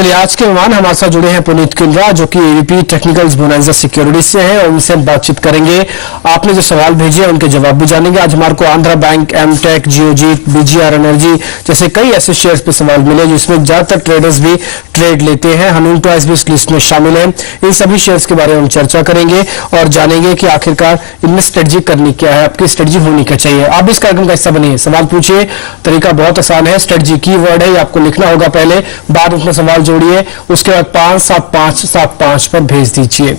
चलिए आज के मेहमान हमारे साथ जुड़े हैं पुनीत किलरा, जो कि एबीपी टेक्निकल्स बोनांजा सिक्योरिटीज से हैं और उनसे हम बातचीत करेंगे। आपने जो सवाल भेजे हैं उनके जवाब भी जानेंगे। आज हमारे को Andhra bank, MTech, Geojit, BGR energy जैसे कई ऐसे शेयर्स पे सवाल मिले जिसमें ज्यादातर ट्रेडर्स भी ट्रेड लेते हैं। हनून टॉयज भी इस लिस्ट में शामिल है। इन सभी शेयर्स के बारे में हम चर्चा करेंगे और जानेंगे कि आखिरकार इनमें स्ट्रेटजी करनी क्या है, आपकी स्ट्रेटजी होनी क्या चाहिए। आप भी इस कार्यक्रम का हिस्सा बनिए, सवाल पूछिए। तरीका बहुत आसान है, स्ट्रेटजी की वर्ड है, आपको लिखना होगा पहले, बाद में सवाल जोड़िए, उसके बाद 57575 पर भेज दीजिए।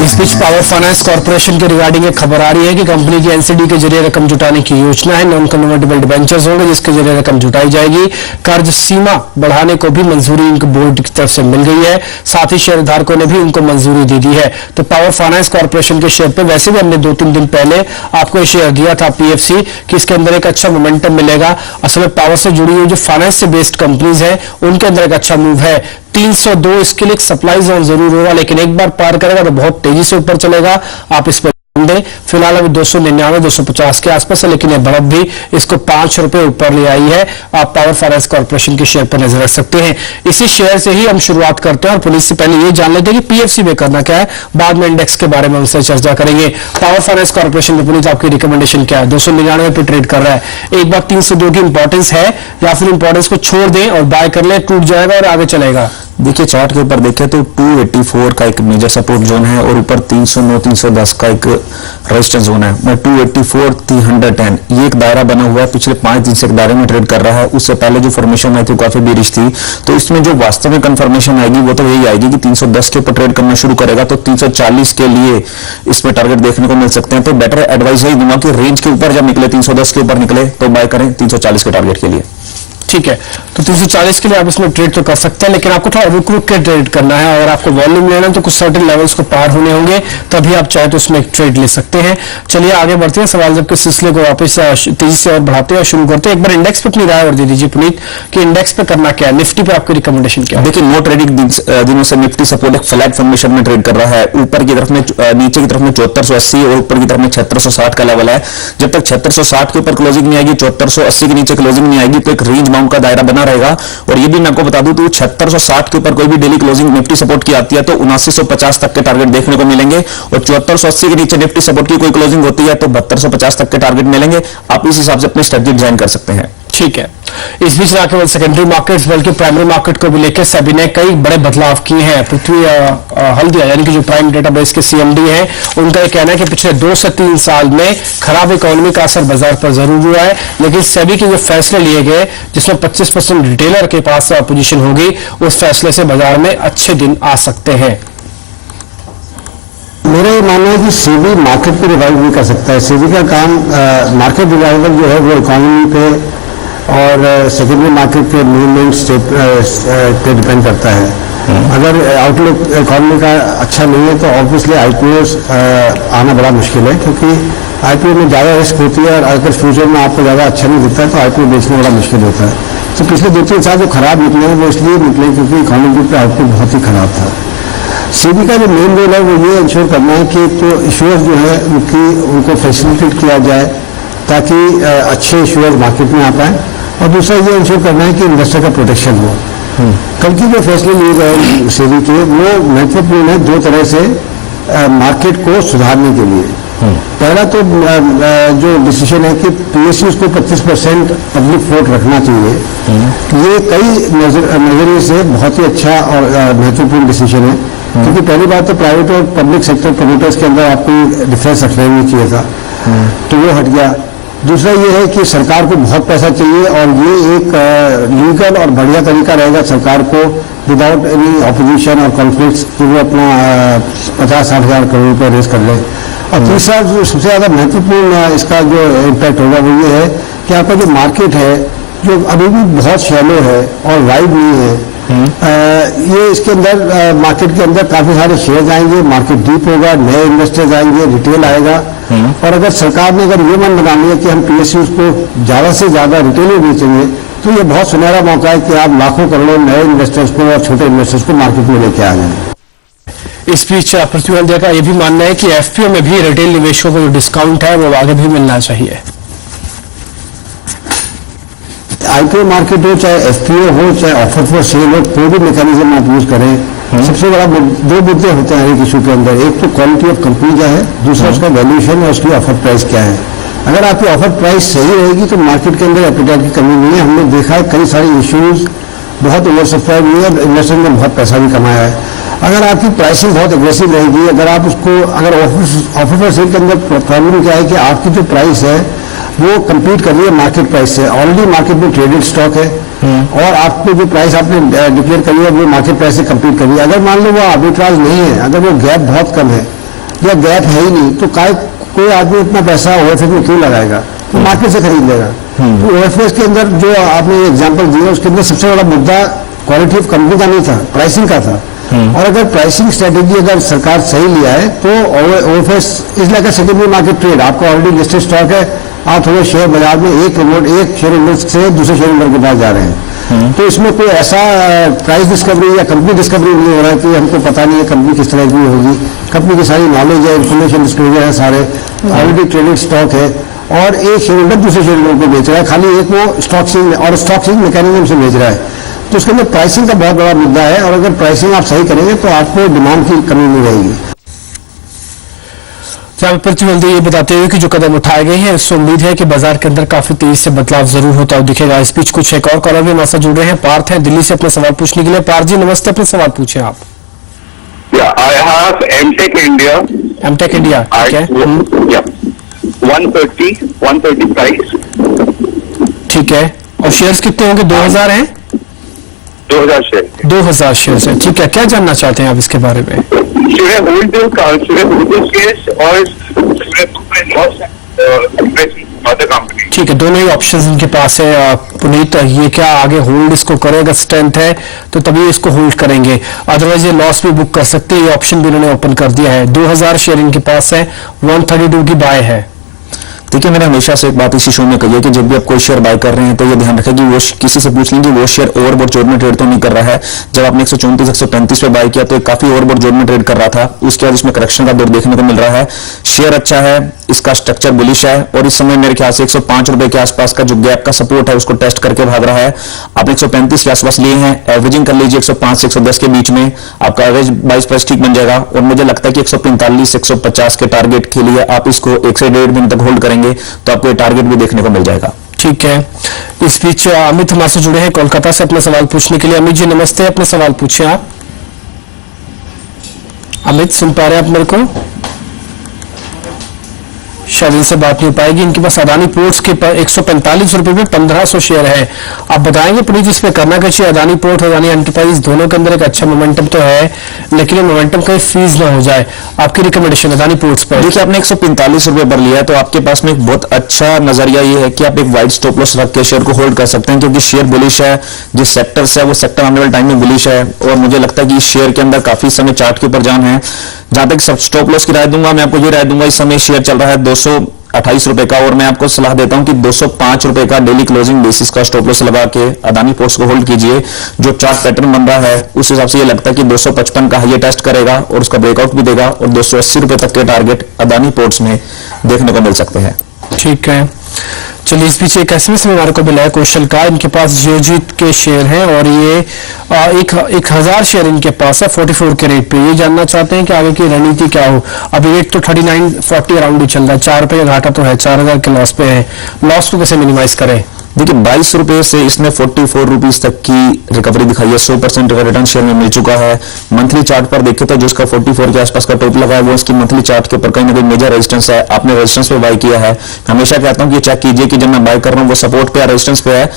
इस बीच पावर फाइनेंस कॉर्पोरेशन के रिगार्डिंग एक खबर आ रही है कि कंपनी की एनसीडी के जरिए रकम जुटाने की योजना है। नॉन कन्वर्टेबल डिबेंचर्स होंगे जिसके जरिए रकम जुटाई जाएगी। कर्ज सीमा बढ़ाने को भी मंजूरी उनके बोर्ड की तरफ से मिल गई है, साथ ही शेयरधारकों ने भी उनको मंजूरी दे दी है। तो पावर फाइनेंस कॉर्पोरेशन के शेयर पर वैसे भी हमने 2-3 दिन पहले आपको शेयर दिया था पीएफसी कि इसके अंदर एक अच्छा मोमेंटम मिलेगा। असल में पावर से जुड़ी हुई जो फाइनेंस से बेस्ड कंपनीज है उनके अंदर एक अच्छा मूव है। 302 इसके लिए सप्लाई जोन जरूर होगा, लेकिन एक बार पार करेगा तो बहुत तेजी से ऊपर चलेगा। आप इस पर दें। फिलहाल अभी 299 250 के आसपास है, लेकिन यह बढ़त भी इसको 5 रुपए ऊपर ले आई है। आप पावर फाइनेंस कॉर्पोरेशन के शेयर पर नजर रख सकते हैं। इसी शेयर से ही हम शुरुआत करते हैं और पुलिस से पहले ये जान लेते हैं कि पीएफसी में करना क्या है, बाद में इंडेक्स के बारे में उनसे चर्चा करेंगे। पावर फाइनेंस कॉर्पोरेशन में पुलिस आपकी रिकमेंडेशन क्या है? 299 पे ट्रेड कर रहा है। एक बार 302 की इंपॉर्टेंस है या फिर इंपॉर्टेंस को छोड़ दें और बाय कर ले, टूट जाएगा और आगे चलेगा। देखिए चार्ट के ऊपर देखें तो 284 का एक मेजर सपोर्ट जोन है और ऊपर 309 310 का एक रेजिस्टेंस जोन है। मैं 284 310 ये एक दायरा बना हुआ है, पिछले 5 दिन से एक दायरे में ट्रेड कर रहा है। उससे पहले जो फॉर्मेशन आई थी काफी बेरिश थी, तो इसमें जो वास्तव में कंफर्मेशन आएगी वो तो यही आएगी कि 310 के ऊपर ट्रेड करना शुरू करेगा तो 340 के लिए इसमें टारगेट देखने को मिल सकते हैं। तो बेटर एडवाइस यही दूंगा कि रेंज के ऊपर जब निकले, 310 के ऊपर निकले तो बाय करें 340 के टारगेट के लिए। ठीक है, तो 340 के लिए आप इसमें ट्रेड तो कर सकते हैं, लेकिन आपको थोड़ा रुक रुक के ट्रेड करना है। अगर आपको वॉल्यूम लेना है तो कुछ सर्टेन लेवल्स को पार होने होंगे, तभी आप चाहे तो उसमें एक ट्रेड ले सकते हैं। चलिए आगे बढ़ते हैं, सवाल जब के सिलसिले को वापस तेजी से और बढ़ाते हैं और शुरू करते हैं। एक बार इंडेक्स पे अपनी राय और दे दीजिए पुनीत कि इंडेक्स पे करना क्या है, निफ्टी पे आपकी रिकमेंडेशन क्या है? देखिए नो ट्रेडिंग दिनों से निफ्टी सपोर्ट एक फ्लैट फॉर्मेशन में ट्रेड कर रहा है। ऊपर की तरफ में नीचे की तरफ में 7480 और ऊपर की तरफ में 7660 का लेवल है। जब तक 7660 के ऊपर क्लोजिंग नहीं आएगी, 7480 के नीचे क्लोजिंग नहीं आएगी, तो एक रेंज बाउंड का दायरा बना रहेगा। और ये भी मैं आपको बता दूं तो 7660 के ऊपर कोई भी डेली क्लोजिंग निफ्टी सपोर्ट की आती है तो 7950 तक के टारगेट देखने को मिलेंगे। और 7480 के नीचे निफ्टी सपोर्ट की कोई क्लोजिंग होती है तो 7250 तक के टारगेट मिलेंगे। आप इस हिसाब से अपनी स्ट्रेटजी डिजाइन कर सकते हैं। ठीक है, इस बीच ना केवल सेकेंडरी मार्केट्स बल्कि प्राइमरी मार्केट को भी लेकर सेबी ने कई बड़े बदलाव किए हैं। पृथ्वी हल्दिया यानी कि जो प्राइम डेटाबेस के सीएमडी हैं, उनका यह कहना है कि पिछले 2 से 3 साल में खराब इकोनॉमी का असर बाजार पर जरूर हुआ है, लेकिन सेबी के जो फैसले लिए गए जिसमें 25% रिटेलर के पास पोजीशन होगी, उस फैसले से बाजार में अच्छे दिन आ सकते हैं। मेरा ये मानना है कि सेबी मार्केट को रिवाइव भी कर सकता है। सेबी का काम मार्केट रिवाइवल जो है वो इकोनॉमी पे और सेकेंडरी मार्केट के मूवमेंट्स पे डिपेंड करता है। अगर आउटलुक इकोनॉमी का अच्छा नहीं है तो ऑब्वियसली आईपीओ आना बड़ा मुश्किल है, क्योंकि आईपीओ में ज़्यादा रिस्क होती है और अगर फ्यूचर में आपको ज़्यादा अच्छा नहीं दिखता है तो आईपीओ बेचना बड़ा मुश्किल होता है। तो पिछले 2-3 साल जो खराब निकले हैं वो इसलिए निकले क्योंकि इकोनॉमी का आउटलुक बहुत ही खराब था। सेबी का जो मेन रोल है वो ये इंश्योर करना है कि तो इशूअर्स जो है उनको फैसिलिटेट किया जाए ताकि अच्छे इशूअर्स मार्केट में आ पाए, और दूसरा ये इंश्योर करना है कि इन्वेस्टर का प्रोटेक्शन हो। कल की जो फैसले लिए गए सेबी के वो महत्वपूर्ण है 2 तरह से मार्केट को सुधारने के लिए। पहला तो जो डिसीजन है कि पीएसयूज को 25% पब्लिक वोट रखना चाहिए, ये कई नजरिए से बहुत ही अच्छा और महत्वपूर्ण डिसीजन है, क्योंकि पहली बात तो प्राइवेट और पब्लिक सेक्टर प्रमोटर्स के अंदर आपको डिफरेंस रखना ही नहीं चाहिए था, तो वो हट गया। दूसरा ये है कि सरकार को बहुत पैसा चाहिए और ये एक लीगल और बढ़िया तरीका रहेगा सरकार को विदाउट एनी ऑपोजिशन और कॉन्फ्लिक्ट्स कि वो अपना 50-60 हज़ार करोड़ रुपये रेज कर ले। और तीसरा जो सबसे ज़्यादा महत्वपूर्ण इसका जो इम्पैक्ट होगा वो ये है कि आपका जो मार्केट है जो अभी भी बहुत शैलो है और वाइड नहीं है, ये इसके अंदर मार्केट के अंदर काफी सारे शेयर आएंगे, मार्केट डीप होगा, नए इन्वेस्टर्स आएंगे, रिटेल आएगा। और अगर सरकार ने अगर ये मन बना लिया कि हम पीएसयूज को ज्यादा से ज्यादा रिटेल में बेचेंगे तो ये बहुत सुनहरा मौका है कि आप लाखों करोड़ों नए इन्वेस्टर्स को और छोटे इन्वेस्टर्स को मार्केट में लेके आ जाए। इस बीच पृथ्वी हल्दिया का यह भी मानना है कि एफपीओ में भी रिटेल निवेशकों को जो डिस्काउंट है वो आगे भी मिलना चाहिए। आईपीओ मार्केट हो, चाहे एफपीओ हो, चाहे ऑफर फॉर सेल हो, कोई भी मैकेनिज्म आप यूज करें, सबसे बड़ा दो मुद्दे होते हैं हर एक इशू के अंदर। एक तो क्वालिटी ऑफ कंपनी क्या है, दूसरा उसका वैल्यूएशन और उसकी ऑफर प्राइस क्या है। अगर आपकी ऑफर प्राइस सही रहेगी तो मार्केट के अंदर एपेटाइट की कमी नहीं है। हमने देखा है कई सारे इश्यूज बहुत ओवर सप्लाई हुई है, इन्वेस्टर ने बहुत पैसा भी कमाया है। अगर आपकी प्राइसिंग बहुत एग्रेसिव रहेगी, अगर आप उसको अगर ऑफर फॉर सेल के अंदर प्रॉब्लम क्या है कि आपकी जो प्राइस है वो कम्पीट कर रही है मार्केट प्राइस से, ऑलरेडी मार्केट में ट्रेडेड स्टॉक है और आपको जो प्राइस आपने डिक्लेयर करी है वो मार्केट प्राइस से कम्पीट कर रही है। अगर मान लो वो आर्बिट्राज नहीं है, अगर वो गैप बहुत कम है या गैप है ही नहीं, तो कोई आदमी इतना पैसा ओवरफेज में क्यों लगाएगा, वो मार्केट से खरीद लेगा। तो ओवरफेज के अंदर जो आपने एग्जाम्पल दिया उसके अंदर सबसे बड़ा मुद्दा क्वालिटी ऑफ कंपनी का नहीं था, प्राइसिंग का था। और अगर प्राइसिंग स्ट्रेटेजी अगर सरकार सही लिया है तो ओवरफेज is like a secondary market trade. आपका ऑलरेडी लिस्टेड स्टॉक है, आप थोड़े शेयर बाजार में एक शेयर होल्डर से दूसरे शेयर होल्डर के पास जा रहे हैं, तो इसमें कोई ऐसा प्राइस डिस्कवरी या कंपनी डिस्कवरी नहीं हो रहा है कि हमको पता नहीं है कंपनी किस तरह की होगी। कंपनी की सारी नॉलेज है, इन्फॉर्मेशन डिस्क्लोजर है, सारे ऑलरेडी ट्रेडेड स्टॉक है और एक शेयर होल्डर दूसरे शेयर होल्डर को बेच रहा है, खाली एक वो स्टॉक मैकेनिज्म से बेच रहा है। तो उसके अंदर प्राइसिंग का बहुत बड़ा मुद्दा है और अगर प्राइसिंग आप सही करेंगे तो आपको डिमांड की कमी नहीं रहेगी। प्रतिबंध ये बताते हुए कि जो कदम उठाए गए हैं इससे उम्मीद है कि बाजार के अंदर काफी तेजी से बदलाव जरूर होता हुआ दिखेगा। इस बीच कुछ एक और कॉलर भी हमारे साथ जुड़ रहे हैं। पार्थ हैं दिल्ली से अपने सवाल पूछने के लिए। पार्थ जी नमस्ते, अपने सवाल पूछे आप। I have MTech India. MTech India, ठीक है। 130 प्राइस। ठीक है, और शेयर्स कितने होंगे? 2000 हैं? 2000 शेयर। 2000 शेयर्स है, ठीक है। क्या जानना चाहते हैं आप इसके बारे में? Should I hold those shares or should I put my loss invest in other company? ठीक है, दोनों ही ऑप्शंस इनके पास है। पुनीत, ये क्या आगे होल्ड इसको करेगा? स्ट्रेंथ है तो तभी इसको होल्ड करेंगे, अदरवाइज ये लॉस भी बुक कर सकते हैं। ये ऑप्शन भी इन्होंने ओपन कर दिया है। 2000 शेयर इनके पास है, 132 की बाय है। देखिए, मैंने हमेशा से एक बात इसी शो में कही है कि जब भी आप कोई शेयर बाय कर रहे हैं तो ये ध्यान रखें कि वो किसी से पूछ लें कि वो शेयर ओवरबॉट जोड़ में ट्रेड तो नहीं कर रहा है। जब आपने 134 135 पे बाय किया तो काफी ओवरबॉट जोड़ में ट्रेड कर रहा था, उसके बाद इसमें करेक्शन का दौर देखने को मिल रहा है। शेयर अच्छा है, इसका स्ट्रक्चर बुलिश है और इस समय मेरे ख्याल से 105 रुपए के आसपास का जो गैप का सपोर्ट है उसको टेस्ट करके भाग रहा है। आपने 135 के आसपास लिए हैं, एवरेजिंग कर लीजिए 105 से 110 के बीच में, आपका एवरेज 22 प्राइस ठीक बन जाएगा। और मुझे लगता है कि 145 150 के टारगेट के लिए आप इसको 1 से 1.5 दिन तक होल्ड करेंगे तो आपको टारगेट भी देखने को मिल जाएगा। ठीक है, इस बीच अमित हमारे से जुड़े हैं कोलकाता से अपने सवाल पूछने के लिए। अमित जी नमस्ते, अपने सवाल पूछे आप। अमित सुन पा रहे हैं आप मेरे को? शायद इनसे बात नहीं हो पाएगी। इनके पास अदानी पोर्ट्स के 145 रुपए में 1500 शेयर है। आप बताएंगे प्लीज इस पे करना क्या चाहिए? अदानी पोर्ट अदानी एंटरप्राइज दोनों के अंदर एक अच्छा मोमेंटम तो है, लेकिन मोमेंटम कहीं फ्रीज ना हो जाए। आपकी रिकमेंडेशन अदानी पोर्ट्स पर? देखिए, आपने 145 रुपए पर लिया है तो आपके पास में एक बहुत अच्छा नजरिया ये है कि आप एक वाइड स्टॉप लॉस रख के शेयर को होल्ड कर सकते हैं, क्योंकि शेयर बुलिश है। जिस सेक्टर से है वो सेक्टर आने वाले टाइम में बुलिश है और मुझे लगता है कि इस शेयर के अंदर काफी समय चार्ट के ऊपर जान है। जहां तक स्टॉप लॉस की राय दूंगा, मैं आपको ये राय दूंगा, इस समय शेयर चल रहा है 228 रुपए का और मैं आपको सलाह देता हूं कि 205 रुपए का डेली क्लोजिंग बेसिस का स्टॉप लॉस लगा के अदानी पोर्ट्स को होल्ड कीजिए। जो चार्ट पैटर्न बन रहा है उस हिसाब से ये लगता है कि 255 का हाई टेस्ट करेगा और उसका ब्रेकआउट भी देगा और 280 रुपए तक के टारगेट अदानी पोर्ट्स में देखने को मिल सकते हैं। ठीक है, चलिए इस पीछे एक एसएमएस में हमारे को मिला है कौशल का। इनके पास जियोजीत के शेयर हैं और ये 1000 शेयर इनके पास है 44 के रेट पे। ये जानना चाहते हैं कि आगे की रणनीति क्या हो। अभी रेट तो 3940 अराउंड ही चल रहा है, 4 रुपए का घाटा तो है, 4000 के लॉस पे है। लॉस को कैसे मिनिमाइज करें? देखिए, 22 रुपए से इसने 44 रुपीज तक की रिकवरी दिखाई है। 100% का रिटर्न शेयर में मिल चुका है। मंथली चार्ट पर देखे तो जिसका 44 के आसपास का टॉप लगा है वो इसकी मंथली चार्ट के ऊपर कहीं ना कहीं मेजर रेजिस्टेंस है। आपने रेजिस्टेंस पे बाय किया है। हमेशा कहता हूं कि चेक कीजिए कि जब मैं बाय कर रहा हूं वो सपोर्ट पे या रेजिस्टेंस पे है।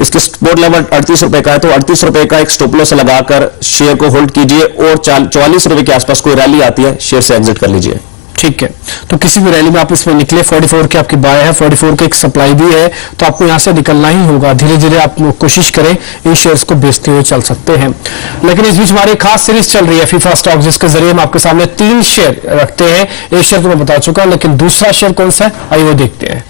इसके सपोर्ट लेवल 38 रुपए का है तो 38 रुपए का एक स्टॉप लॉस लगाकर शेयर को होल्ड कीजिए और 44 रुपए के आसपास कोई रैली आती है शेयर से एग्जिट कर लीजिए। ठीक है, तो किसी भी रैली में आप इसमें निकले, 44 की आपकी बाय है, 44 की एक सप्लाई भी है, तो आपको यहां से निकलना ही होगा। धीरे धीरे आप कोशिश करें इन शेयर्स को बेचते हुए चल सकते हैं। लेकिन इस बीच हमारी खास सीरीज चल रही है फीफा स्टॉक, जिसके जरिए हम आपके सामने 3 शेयर रखते हैं। एक शेयर तो मैं बता चुका हूं, लेकिन दूसरा शेयर कौन सा है आइए वो देखते हैं।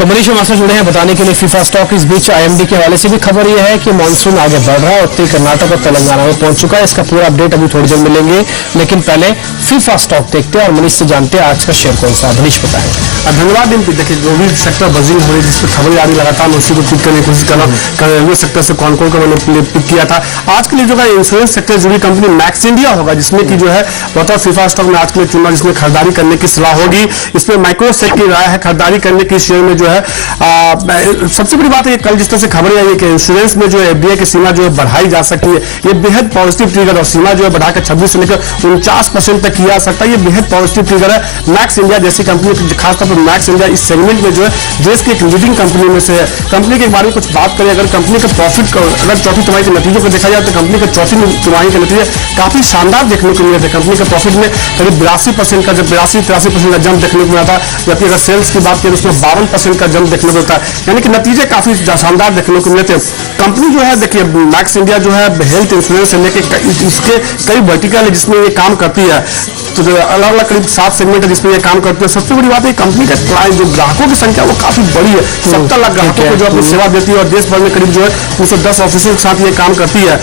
तो मनीष हमारे साथ जुड़े हैं बताने के लिए फीफा स्टॉक। इस बीच आईएमडी के हवाले से भी खबर यह है कि मानसून आगे बढ़ रहा है, उत्तरी कर्नाटक और तेलंगाना में पहुंच चुका है। इसका पूरा अपडेट अभी थोड़ी देर मिलेंगे, लेकिन पहले फीफा स्टॉक देखते हैं और मनीष से जानते हैं आज का शेयर कौन सा। मनीष बताएं। धन्यवाद डिम्पी। देखिए जो भी सेक्टर बजिंग हो रही है, जिस पर खबर आ रही लगातार, मैं उसी को पिक करने की कोशिश कर रहा हूँ। रेलवे सेक्टर से कौन कौन का मैंने पिक किया था आज के लिए। जो इंश्योरेंस सेक्टर जुड़ी कंपनी मैक्स इंडिया होगा, जिसमें की जो है बहुत फीफा स्टॉक में आज के लिए चुना, जिसमें खरीदारी करने की सलाह होगी। इसमें माइक्रोसेक की राय है खरीदारी करने की शेयर में जो है। सबसे बड़ी बात है कल जिस तरह से खबर आई है कि इंश्योरेंस में जो एफडीआई की सीमा जो है बढ़ाई जा सकती है, ये बेहद पॉजिटिव ट्रिगर और सीमा जो है बढ़ाकर 26 से लेकर 49% तक किया जा सकता है। ये बेहद पॉजिटिव ट्रिगर है। मैक्स इंडिया जैसी कंपनी, खासतौर पर मैक्स इंडिया इस सेगमेंट में जो है देश की एक लीडिंग कंपनी में से है। कंपनी के बारे में कुछ बात करें, अगर कंपनी का प्रॉफिट अगर चौथी तिमाही के नतीजों को देखा जाए तो कंपनी का चौथी तिमाही के नतीजे काफी शानदार देखने को मिले थे। कंपनी का प्रॉफिट में करीब 82% का, जब 82-83% का जंप देखने को मिला था, जबकि अगर सेल्स की बात करें उसमें 52% का जंप देखने को मिलता है। यानी कि नतीजे काफी शानदार देखने को मिले थे। कंपनी जो है देखिए मैक्स इंडिया जो है हेल्थ इंश्योरेंस से लेकर इसके कई वर्टिकल है जिसमें ये काम करती है। तो अलग अलग करीब 7 सेगमेंट है जिसमें ये काम करते हैं। सबसे बड़ी बात है कंपनी का क्लाइंट जो ग्राहकों की संख्या वो काफी बड़ी है। 70 लाख ग्राहकों को जो अपनी सेवा देती है और देश भर में करीब जो है 210 ऑफिसों के साथ ये काम करती है।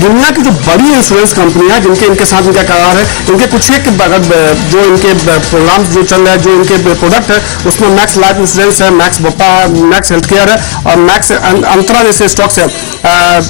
दुनिया की जो बड़ी इंश्योरेंस कंपनियां जिनके इनके साथ इनका करार है, इनके कुछ एक जो इनके प्रोग्राम जो चल रहा है, जो इनके प्रोडक्ट है, उसमें मैक्स लाइफ इंश्योरेंस है, मैक्स बोपा, मैक्स हेल्थ केयर है और मैक्स अंतरा जैसे स्टॉक्स है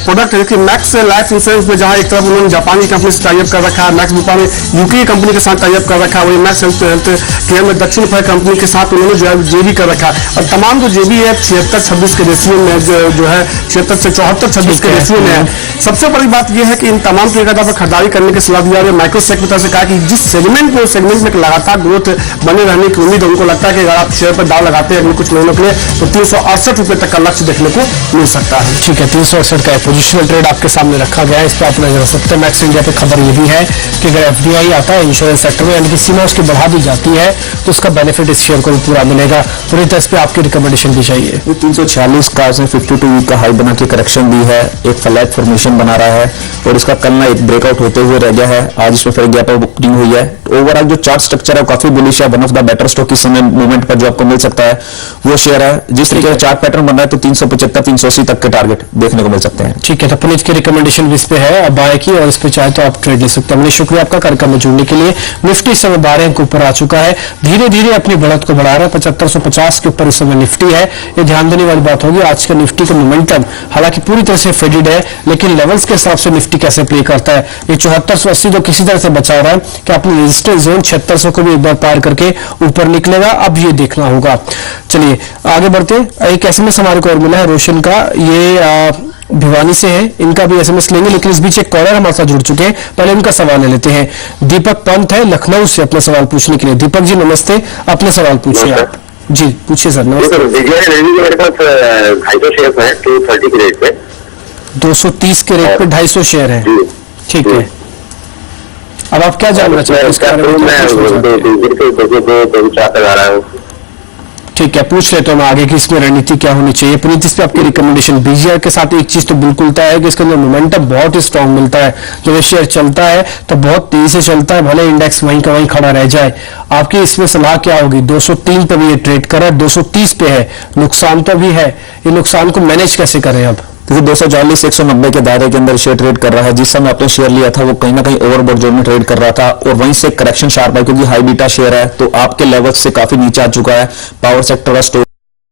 प्रोडक्ट है। मैक्स लाइफ इंश्योरेंस में जहां एक तरफ उन्होंने जापानी कंपनी से टाइप कर रखा है, मैक्स बोपा में यूके कंपनी के साथ टाइप कर रखा है, वही मैक्स हेल्थ केयर में दक्षिण अफ्रीका कंपनी के साथ उन्होंने जो है जेबी कर रखा है। और तमाम जो जेबी है 76-26 के रेशियो में जो है 76 से 74-26 के रेशियो में है। सबसे बड़ी बात यह है कि इन तमाम तरीका पर खरीदारी करने की सलाह दिया है। माइक्रोसेक की तरफ से कहा कि जिस सेगमेंट में उस सेगमेंट में लगातार ग्रोथ बने रहने की उम्मीद है। उनको लगता है कि अगर आप शेयर पर दाव लगाते हैं अगले कुछ महीनों के लिए तो 368 रुपए तक का लक्ष्य देखने को मिल सकता है। ठीक है, 368 का पोजिशनल ट्रेड आपके सामने रखा गया है, इस पर आप नजर रख सकते हैं। मैक्स इंडिया पे खबर ये भी है कि अगर एफडीआई आता है इंश्योरेंस सेक्टर में, यानी कि सीमा उसकी बढ़ा दी जाती है, तो उसका बेनिफिट इस शेयर को भी पूरा मिलेगा। तो इस पर आपकी रिकमेंडेशन भी चाहिए। 346 का इसने 52 वीक का हाई बना के करेक्शन दी है, एक फ्लैट फॉर्मेशन बना रहा है और इसका कल ना एक ब्रेकआउट होते हुए रह गया है। आज इसमें फिर गैप अप ओपनिंग हुई है। ओवरऑल जो चार्ट स्ट्रक्चर है काफी बुलिश है। One of the better stock इस समय मूवमेंट पर जो आपको मिल सकता है वो शेयर है। जिस तरीके का चार्ट पैटर्न बन रहा है तो 375-380 तक के टारगेट देखने को मिल सकते हैं। ठीक है, तो पुनीत की रिकमेंडेशन भी इस पे है अब बाय की, और इस पे चाहे तो आप ट्रेड ले सकते हैं। शुक्रिया आपका कार्यक्रम में जुड़ने के लिए। निफ्टी इस समय 12 अंक ऊपर आ चुका है, धीरे धीरे अपनी बढ़त को बढ़ा रहा है। 7550 के ऊपर इस समय निफ्टी है। ये ध्यान देने वाली बात होगी आज का निफ्टी का मोमेंटम हालांकि पूरी तरह से फेडेड है, लेकिन लेवल्स के हिसाब से निफ्टी कैसे प्ले करता है। ये 7480 तो किसी तरह से बचा रहा है कि अपनी रेजिस्टेंस जोन 7600 को भी एक बार पार करके ऊपर निकलेगा, अब ये देखना होगा। चलिए आगे बढ़ते। एक एसएमएस हमारे को और मिला है रोशन का, ये भिवानी से है, इनका भी एसएमएस लेंगे, लेकिन इस बीच एक कॉलर हमारे साथ जुड़ चुके हैं, पहले उनका सवाल ले लेते हैं। दीपक पंत है लखनऊ से अपना सवाल पूछने के लिए। दीपक जी नमस्ते, अपने सवाल पूछिए आप। जी पूछिए सर। नमस्ते। मेरे पास 250 शेयर है 230 के रेट पे, 230 के रेट पे 250 शेयर है। ठीक है, अब आप क्या जानना चाहते हैं इसके बारे में? ठीक है, पूछ लेते हैं हम आगे की इसमें रणनीति क्या होनी चाहिए। पुनीत इस पे आपकी रिकमेंडेशन। बीजीआर के साथ एक चीज तो बिल्कुल तय है कि इसके अंदर मोमेंटम बहुत ही स्ट्रांग मिलता है। जब ये शेयर चलता है तो बहुत तेजी से चलता है, भले इंडेक्स वहीं का वहीं खड़ा रह जाए। आपकी इसमें सलाह क्या होगी? 203 पे भी ये ट्रेड कर रहा है, 230 पे है, नुकसान तो भी है, ये नुकसान को मैनेज कैसे करें अब? क्योंकि 240-190 के दायरे के अंदर शेयर ट्रेड कर रहा है। जिस समय आपने शेयर लिया था वो कहीं ना कहीं ओवरबॉट जोन में ट्रेड कर रहा था और वहीं से करेक्शन शार्प है क्योंकि हाई बीटा शेयर है तो आपके लेवल से काफी नीचे आ चुका है। पावर सेक्टर का स्टोर